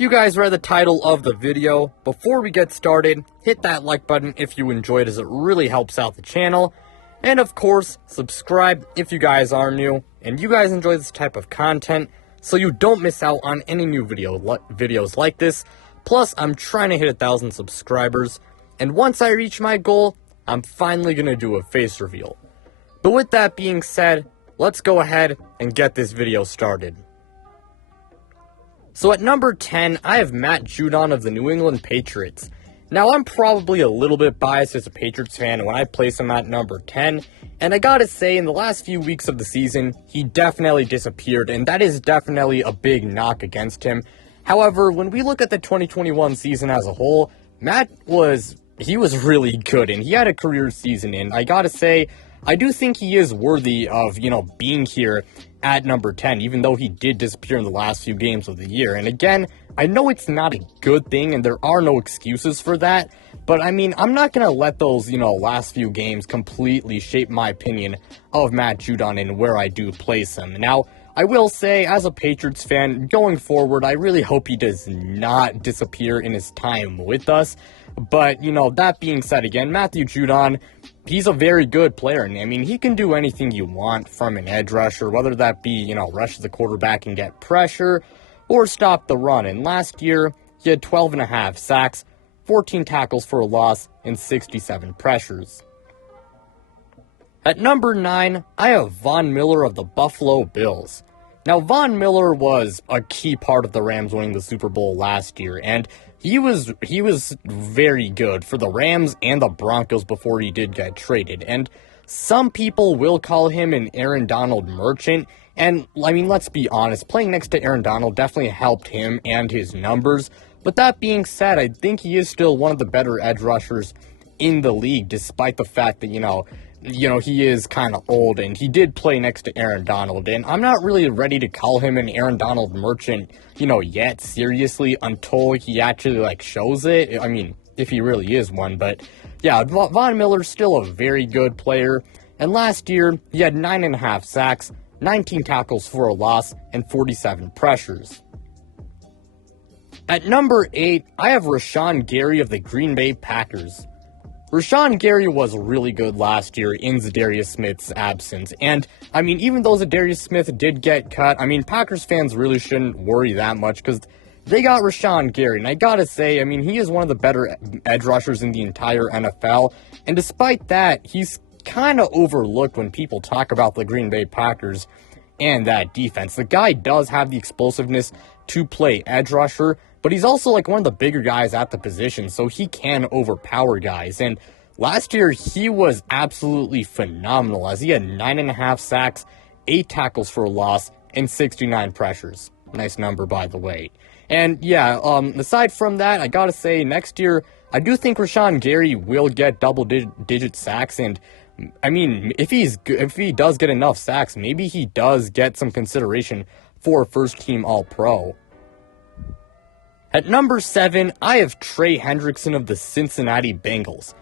You guys read the title of the video. Before we get started, hit that like button if you enjoyed, as it really helps out the channel. And of course, subscribe if you guys are new and you guys enjoy this type of content, so you don't miss out on any new videos like this. Plus, I'm trying to hit 1,000 subscribers, and once I reach my goal, I'm finally gonna do a face reveal. But with that being said, let's go ahead and get this video started. So at number 10, I have Matt Judon of the New England Patriots. Now, I'm probably a little bit biased as a Patriots fan when I place him at number 10, and I gotta say, in the last few weeks of the season, he definitely disappeared, and that is definitely a big knock against him. However, when we look at the 2021 season as a whole, Matt was really good, and he had a career season, and I gotta say, I do think he is worthy of, being here at number 10, even though he did disappear in the last few games of the year. And again, I know it's not a good thing, and there are no excuses for that, but I mean, I'm not going to let those, last few games completely shape my opinion of Matt Judon and where I do place him. Now, I will say, as a Patriots fan, going forward, I really hope he does not disappear in his time with us. But, that being said, again, Matthew Judon, he's a very good player. And I mean, he can do anything you want from an edge rusher, whether that be, rush the quarterback and get pressure, or stop the run. And last year, he had 12.5 sacks, 14 tackles for a loss, and 67 pressures. At number 9, I have Von Miller of the Buffalo Bills. Now, Von Miller was a key part of the Rams winning the Super Bowl last year, and he was very good for the Rams and the Broncos before he did get traded. And some people will call him an Aaron Donald merchant, and I mean, let's be honest, playing next to Aaron Donald definitely helped him and his numbers. But that being said, I think he is still one of the better edge rushers in the league, despite the fact that, he is kind of old, and he did play next to Aaron Donald, and I'm not really ready to call him an Aaron Donald merchant, yet, seriously, until he actually, shows it. I mean, if he really is one, but, yeah, Von Miller's still a very good player, and last year, he had 9.5 sacks, 19 tackles for a loss, and 47 pressures. At number 8, I have Rashaan Gary of the Green Bay Packers. Rashaan Gary was really good last year in Zadarius Smith's absence, and, I mean, even though Zadarius Smith did get cut, I mean, Packers fans really shouldn't worry that much, because they got Rashaan Gary, and I gotta say, I mean, he is one of the better edge rushers in the entire NFL, and despite that, he's kind of overlooked when people talk about the Green Bay Packers and that defense. The guy does have the explosiveness to play edge rusher, but he's also one of the bigger guys at the position, so he can overpower guys. And last year, he was absolutely phenomenal, as he had 9.5 sacks, 8 tackles for a loss, and 69 pressures. Nice number, by the way. And yeah, aside from that, I gotta say, next year, I do think Rashaan Gary will get double-digit sacks, and I mean, if he does get enough sacks, maybe he does get some consideration for a first-team All-Pro. At number 7, I have Trey Hendrickson of the Cincinnati Bengals.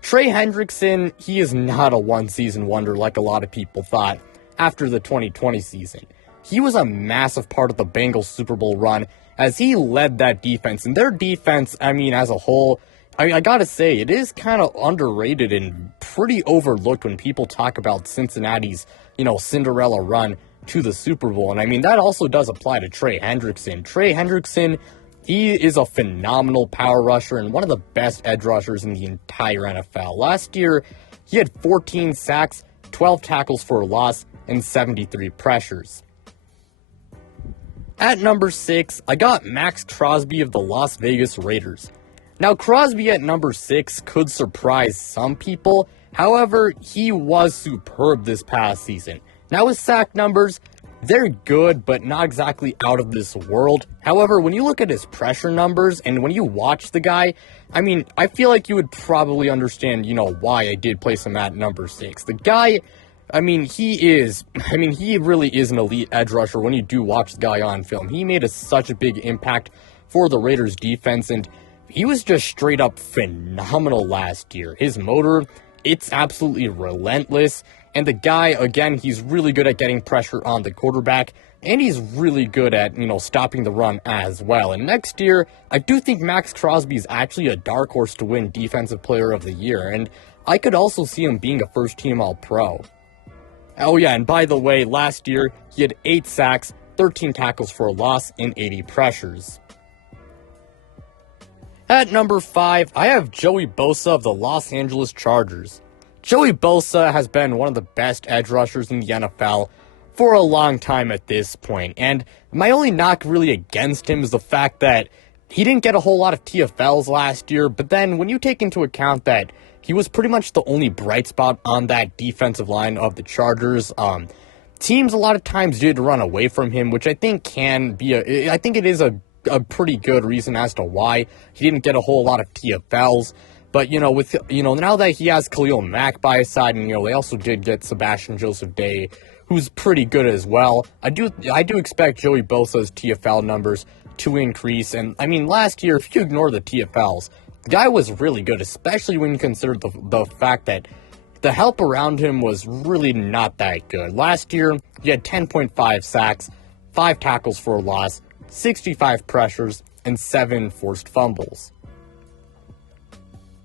Trey Hendrickson, he is not a one-season wonder like a lot of people thought after the 2020 season. He was a massive part of the Bengals Super Bowl run as he led that defense. And their defense, I mean, as a whole, I gotta say, it is kind of underrated and pretty overlooked when people talk about Cincinnati's, Cinderella run to the Super Bowl. And I mean, that also does apply to Trey Hendrickson. Trey Hendrickson, he is a phenomenal power rusher and one of the best edge rushers in the entire NFL. Last year, he had 14 sacks, 12 tackles for a loss, and 73 pressures. At number 6, I got Maxx Crosby of the Las Vegas Raiders. Now, Crosby at number 6 could surprise some people. However, he was superb this past season. Now, his sack numbers, they're good, but not exactly out of this world. However, when you look at his pressure numbers and when you watch the guy, I mean, I feel like you would probably understand, why I did place him at number 6. The guy, he really is an elite edge rusher when you do watch the guy on film. He made such a big impact for the Raiders defense, and he was just straight up phenomenal last year. His motor, it's absolutely relentless. And the guy, again, he's really good at getting pressure on the quarterback, and he's really good at, stopping the run as well. And next year, I do think Max Crosby is actually a dark horse to win Defensive Player of the Year, and I could also see him being a first-team All-Pro. Oh yeah, and by the way, last year, he had 8 sacks, 13 tackles for a loss, and 80 pressures. At number 5, I have Joey Bosa of the Los Angeles Chargers. Joey Bosa has been one of the best edge rushers in the NFL for a long time at this point, and my only knock really against him is the fact that he didn't get a whole lot of TFLs last year, but then when you take into account that he was pretty much the only bright spot on that defensive line of the Chargers, teams a lot of times did run away from him, which I think I think it is a pretty good reason as to why he didn't get a whole lot of TFLs. But, now that he has Khalil Mack by his side, and, they also did get Sebastian Joseph Day, who's pretty good as well, I do expect Joey Bosa's TFL numbers to increase. And, last year, if you ignore the TFLs, the guy was really good, especially when you consider the fact that the help around him was really not that good. Last year, he had 10.5 sacks, 5 tackles for a loss, 65 pressures, and 7 forced fumbles.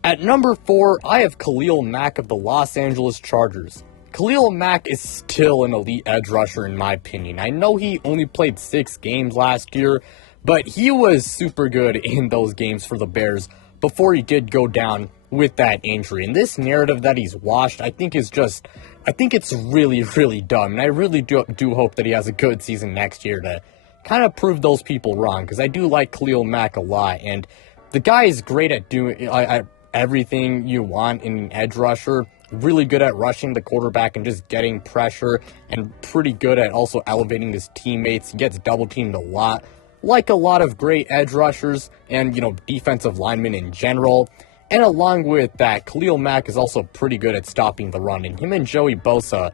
At number 4, I have Khalil Mack of the Los Angeles Chargers. Khalil Mack is still an elite edge rusher in my opinion. I know he only played 6 games last year, but he was super good in those games for the Bears before he did go down with that injury. And this narrative that he's washed, I think it's really, really dumb. And I really do hope that he has a good season next year to kind of prove those people wrong, because I do like Khalil Mack a lot. And the guy is great at doing everything you want in an edge rusher, really good at rushing the quarterback and just getting pressure, and pretty good at also elevating his teammates. He gets double teamed a lot, like a lot of great edge rushers and, defensive linemen in general. And along with that, Khalil Mack is also pretty good at stopping the run, and him and Joey Bosa,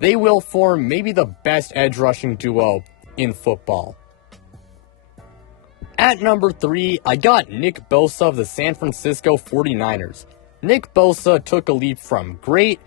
they will form maybe the best edge rushing duo in football. At number 3, I got Nick Bosa of the San Francisco 49ers. Nick Bosa took a leap from great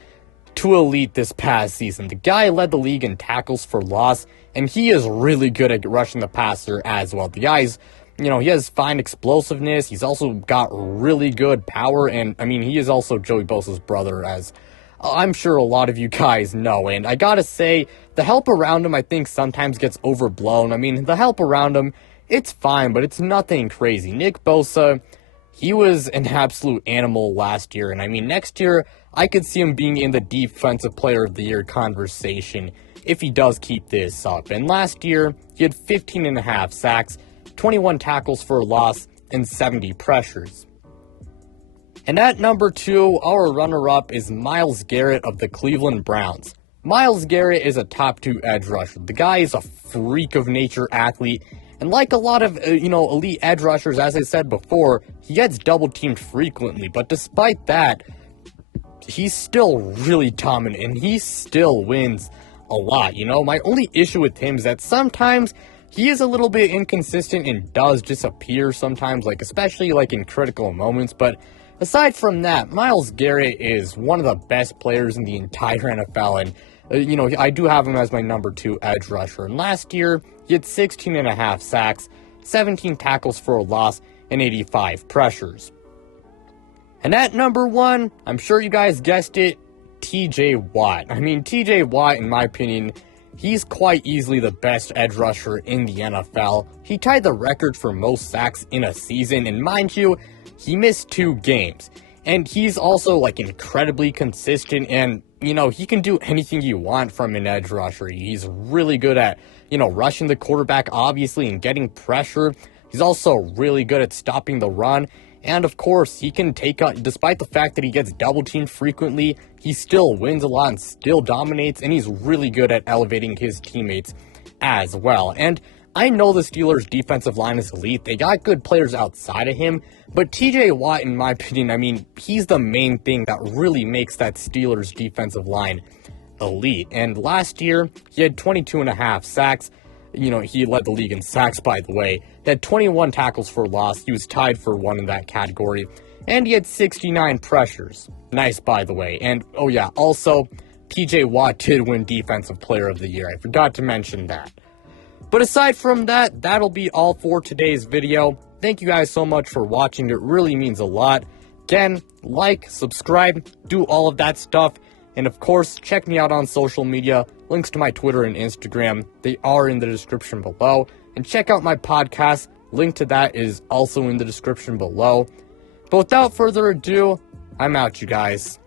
to elite this past season. The guy led the league in tackles for loss, and he is really good at rushing the passer as well. The guy's, he has fine explosiveness. He's also got really good power, and, he is also Joey Bosa's brother, as I'm sure a lot of you guys know. And I gotta say, the help around him, I think, sometimes gets overblown. The help around him, it's fine, but it's nothing crazy. Nick Bosa, he was an absolute animal last year, and next year, I could see him being in the Defensive Player of the Year conversation if he does keep this up. And last year, he had 15.5 sacks, 21 tackles for a loss, and 70 pressures. And at number 2, our runner-up is Myles Garrett of the Cleveland Browns. Myles Garrett is a top 2 edge rusher. The guy is a freak of nature athlete. And like a lot of, elite edge rushers, as I said before, he gets double-teamed frequently. But despite that, he's still really dominant, and he still wins a lot. My only issue with him is that sometimes he is a little bit inconsistent and does disappear sometimes, especially in critical moments. But aside from that, Myles Garrett is one of the best players in the entire NFL, and I do have him as my number 2 edge rusher. And last year, he had 16.5 sacks, 17 tackles for a loss, and 85 pressures. And at number 1, I'm sure you guys guessed it, TJ Watt. TJ Watt, in my opinion, he's quite easily the best edge rusher in the NFL. He tied the record for most sacks in a season, and mind you, he missed 2 games. And he's also, incredibly consistent, and, he can do anything you want from an edge rusher. He's really good at, rushing the quarterback, obviously, and getting pressure. He's also really good at stopping the run. And, of course, he can take out, despite the fact that he gets double-teamed frequently, he still wins a lot and still dominates, and he's really good at elevating his teammates as well. And I know the Steelers' defensive line is elite. They got good players outside of him, but TJ Watt, in my opinion, he's the main thing that really makes that Steelers' defensive line elite. And last year, he had 22.5 sacks. He led the league in sacks, by the way. He had 21 tackles for loss. He was tied for 1 in that category. And he had 69 pressures. Nice, by the way. And, oh yeah, also, TJ Watt did win Defensive Player of the Year. I forgot to mention that. But aside from that, that'll be all for today's video. Thank you guys so much for watching. It really means a lot. Again, like, subscribe, do all of that stuff. And of course, check me out on social media. Links to my Twitter and Instagram, they are in the description below. And check out my podcast. Link to that is also in the description below. But without further ado, I'm out, you guys.